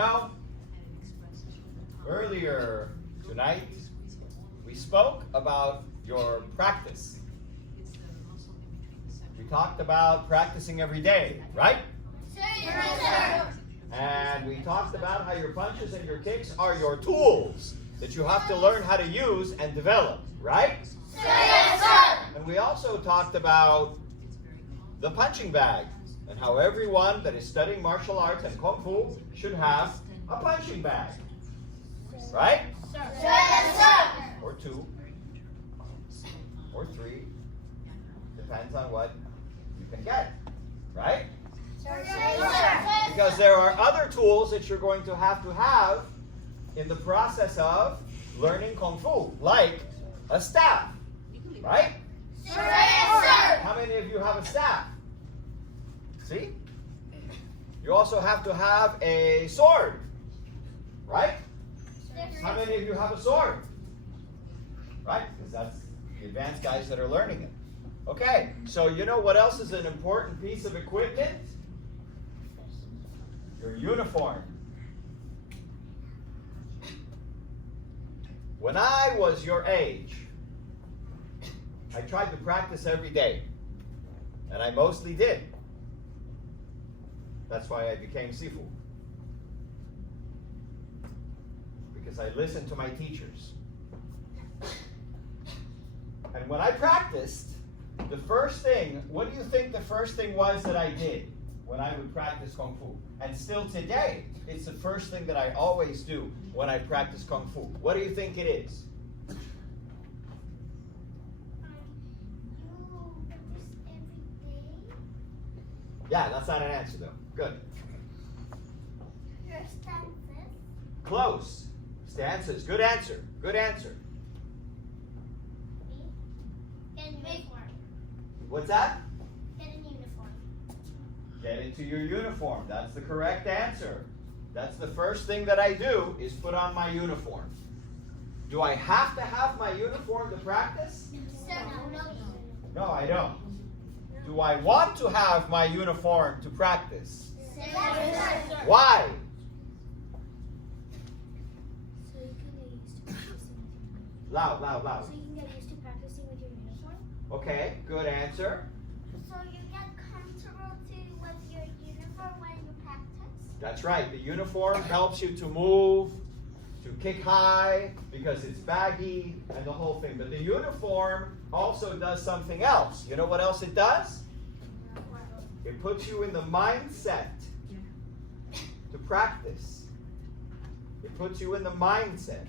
know, earlier tonight, we spoke about your practice. We talked about practicing every day, right? Yes, sir. And we talked about how your punches and your kicks are your tools that you have to learn how to use and develop, right? Yes, sir. And we also talked about the punching bag and how everyone that is studying martial arts and Kung Fu should have a punching bag, right? Yes, sir. Or two, or three, depends on what you can get, right? Yes, sir. Because there are other tools that you're going to have in the process of learning Kung Fu, like a staff, right? Yes, sir. How many of you have a staff? See? You also have to have a sword, right? How many of you have a sword? Right? Because that's the advanced guys that are learning it. Okay, so you know what else is an important piece of equipment? Your uniform. When I was your age, I tried to practice every day. And I mostly did. That's why I became Sifu. Because I listened to my teachers. And when I practiced, the first thing, what do you think the first thing was that I did when I would practice Kung Fu? And still today, it's the first thing that I always do when I practice Kung Fu. What do you think it is? You practice every day. Yeah, that's not an answer though. Good. Your stances. Close. Stances. Good answer. Good answer. Get a uniform. What's that? Get a uniform. Get into your uniform. That's the correct answer. That's the first thing that I do is put on my uniform. Do I have to have my uniform to practice? Sir, no. No, I don't. Do I want to have my uniform to practice? Yes, sir. Why? So you can get used to practicing with your uniform. Loud, loud, loud. So you can get used to practicing with your uniform. Okay, good answer. So you get comfortable with your uniform when you practice. That's right. The uniform helps you to move, to kick high, because it's baggy and the whole thing. But the uniform also does something else. You know what else it does? It puts you in the mindset to practice. It puts you in the mindset.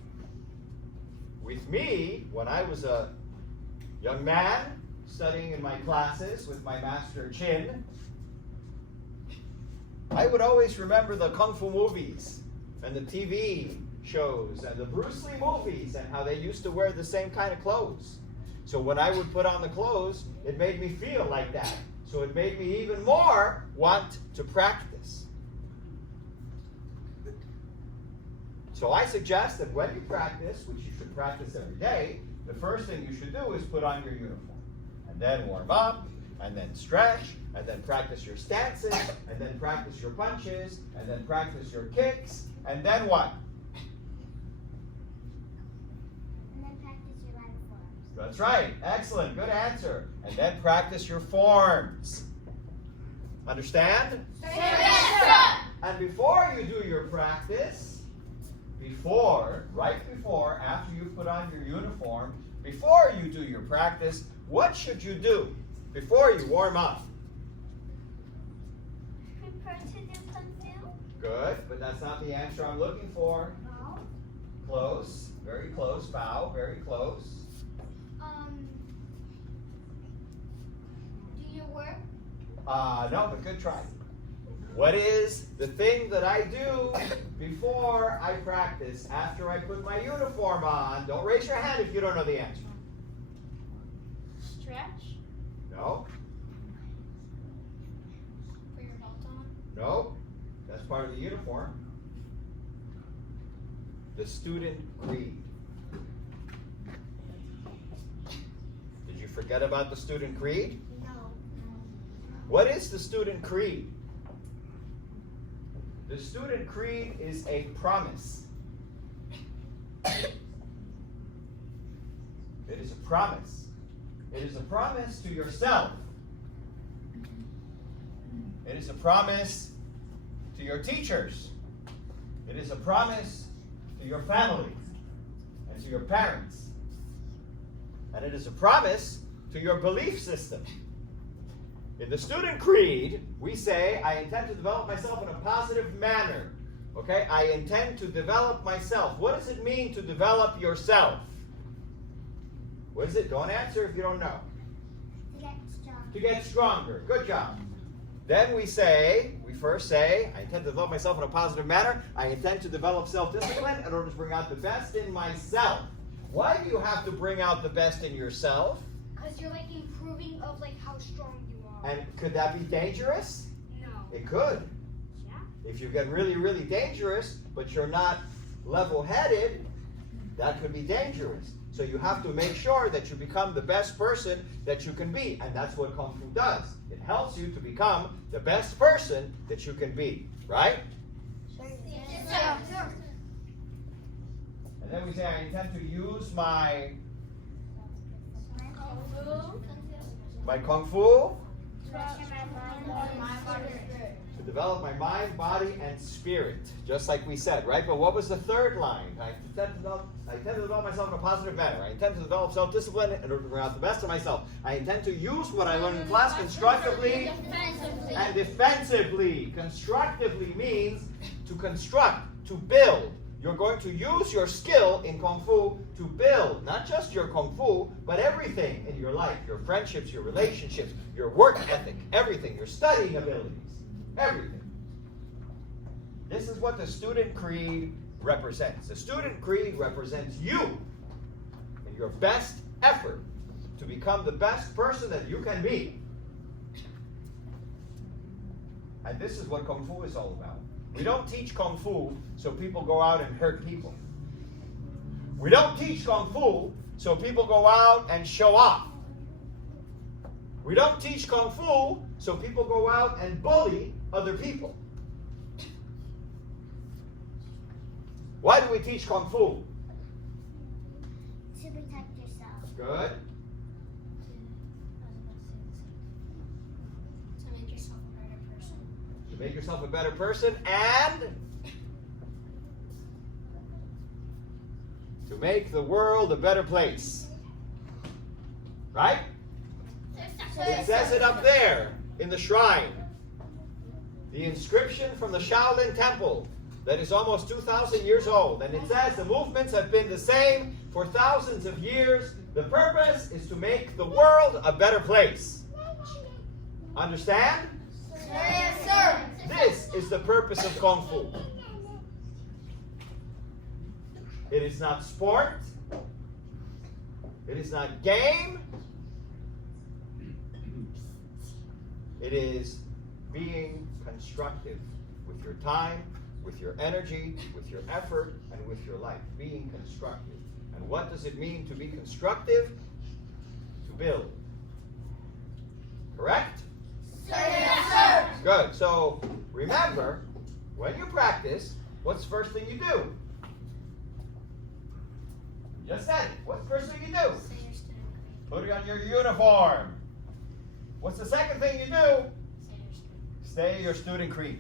With me, when I was a young man, studying in my classes with my master Chin, I would always remember the Kung Fu movies and the TV shows and the Bruce Lee movies and how they used to wear the same kind of clothes. So when I would put on the clothes, it made me feel like that. So it made me even more want to practice. So I suggest that when you practice, which you should practice every day, the first thing you should do is put on your uniform. And then warm up, and then stretch, and then practice your stances, and then practice your punches, and then practice your kicks, and then what? And then practice your line forms. That's right. Excellent. Good answer. And then practice your forms. Understand? Yes, sir. And before you do your practice, right before, after you put on your uniform, before you do your practice, what should you do before you warm up? Prepare to do Kung Fu. Good, but that's not the answer I'm looking for. No. Close, very close, bow, very close. Do your work. No, but good try. What is the thing that I do before I practice, after I put my uniform on? Don't raise your hand if you don't know the answer. Stretch. No, Put your belt on. no, that's part of the uniform. The Student Creed. Did you forget about the Student Creed? No. What is the Student Creed? The student creed is a promise. It is a promise. It is a promise to yourself. It is a promise to your teachers. It is a promise to your family and to your parents. And it is a promise to your belief system. In the student creed, we say, I intend to develop myself in a positive manner. Okay? I intend to develop myself. What does it mean to develop yourself? What is it? Don't answer if you don't know. To get strong. To get stronger. Good job. Then we first say, I intend to develop myself in a positive manner. I intend to develop self-discipline in order to bring out the best in myself. Why do you have to bring out the best in yourself? Because you're like improving of like how strong you are. And could that be dangerous? No. It could. Yeah. If you get really, really dangerous, but you're not level-headed, that could be dangerous. So you have to make sure that you become the best person that you can be. And that's what Kung Fu does. It helps you to become the best person that you can be. Right? Yes, sir. And then we say, I intend to use my Kung Fu to develop my mind, body, and spirit. Just like we said, right? But what was the third line? I intend to develop myself in a positive manner. I intend to develop self-discipline in order to bring out the best of myself. I intend to use what I learned in class constructively and defensively. Constructively means to construct, to build. You're going to use your skill in Kung Fu to build, not just your Kung Fu, but everything in your life. Your friendships, your relationships, your work ethic, everything. Your studying abilities, everything. This is what the student creed represents. The student creed represents you and your best effort to become the best person that you can be. And this is what Kung Fu is all about. We don't teach Kung Fu so people go out and hurt people. We don't teach Kung Fu so people go out and show off. We don't teach Kung Fu so people go out and bully other people. Why do we teach Kung Fu? To protect yourself. Good. To make yourself a better person. To make yourself a better person and to make the world a better place. Right? It says it up there in the shrine. The inscription from the Shaolin Temple that is almost 2,000 years old. And it says the movements have been the same for thousands of years. The purpose is to make the world a better place. Understand? Yes, sir. This is the purpose of Kung Fu. It is not sport. It is not game. It is being constructive with your time, with your energy, with your effort, and with your life. Being constructive. And what does it mean to be constructive? To build. Correct? Yes, sir. Good. So remember, when you practice, what's the first thing you do? You just said it. What's the first thing you do? Say your student creed. Put it on your uniform. What's the second thing you do? Say your student. Say your student creed.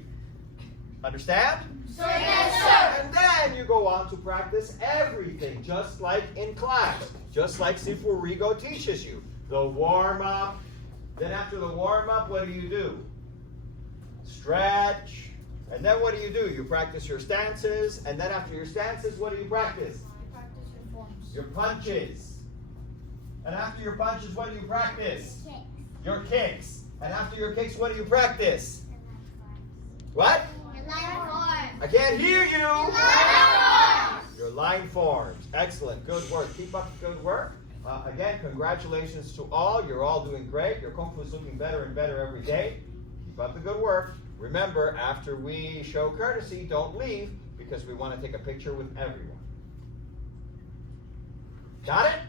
Understand? Yes, sir. And then you go on to practice everything, just like in class. Just like Sifu Rigo teaches you. The warm-up. Then after the warm-up, what do? Stretch. And then what do? You practice your stances. And then after your stances, what do you practice? Practice your forms. Your punches. And after your punches, what do you practice? Kicks. Your kicks. And after your kicks, what do you practice? What? Your line form. I can't hear you. Line form. Your line forms. Excellent. Good work. Keep up the good work. Again, congratulations to all. You're all doing great. Your Kung Fu is looking better and better every day. Keep up the good work. Remember, after we show courtesy, don't leave because we want to take a picture with everyone. Got it?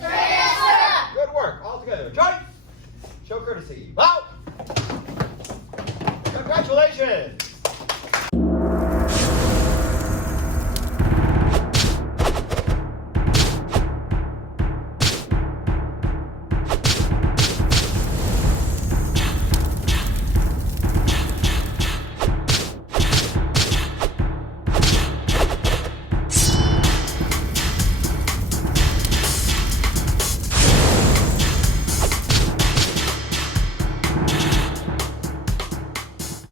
Yes, sir. Good work. All together. Join. Show courtesy. Bow. Congratulations.